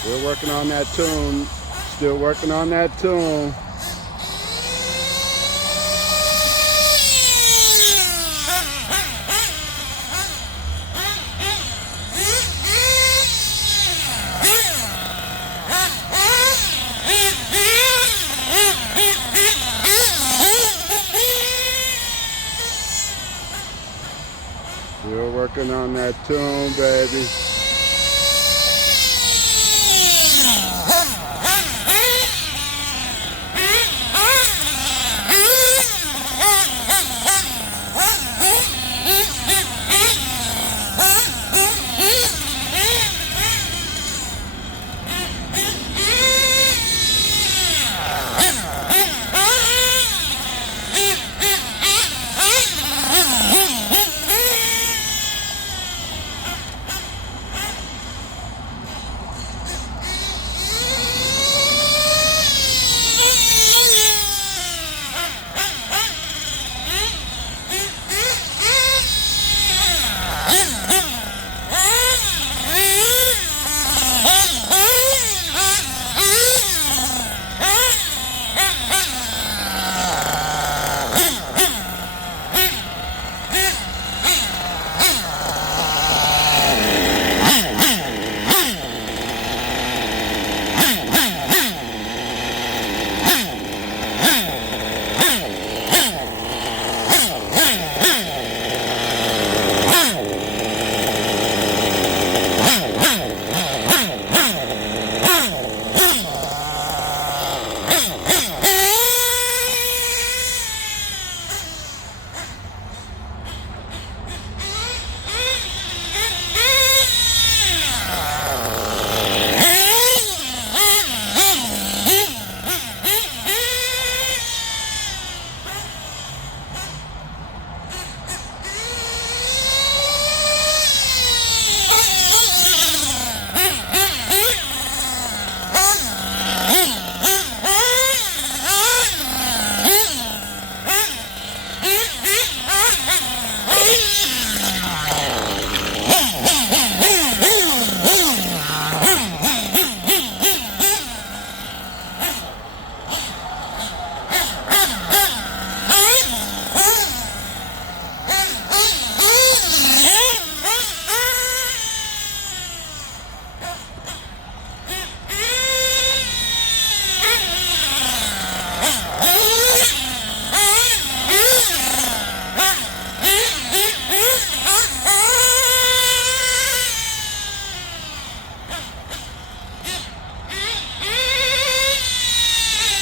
Still working on that tune. Still working on that tune. Still working on that tune, baby.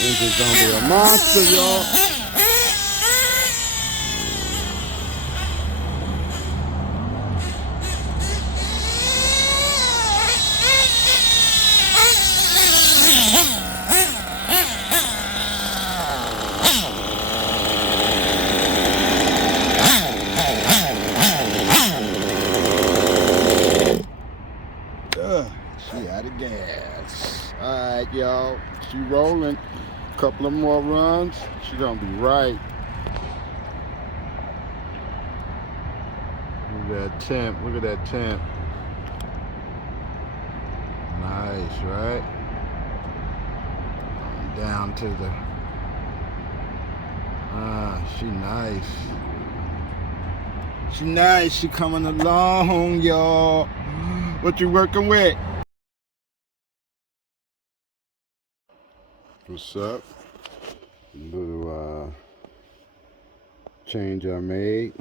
This is gonna be a monster, y'all. She out of gas. Alright, y'all. She rolling. Couple of more runs. She gonna be right. Look at that temp. Look at that temp. Nice, right? Down to the. She nice. She nice. She coming along, y'all. What you working with? What's up? Little change I made.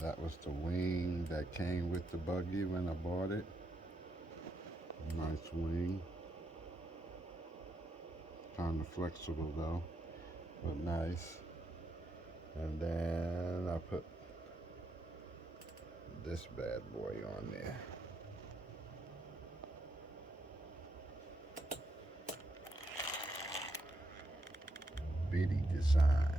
That was the wing that came with the buggy when I bought it. Nice wing. Kind of flexible though, but nice. And then I put this bad boy on there. Bitty design.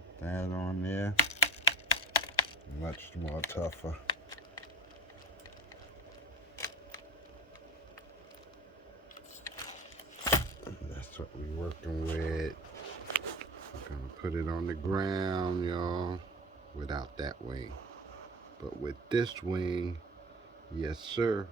Put that on there. Much more tougher. what we're working with. I'm gonna put it on the ground, y'all, without that wing. But with this wing, yes sir,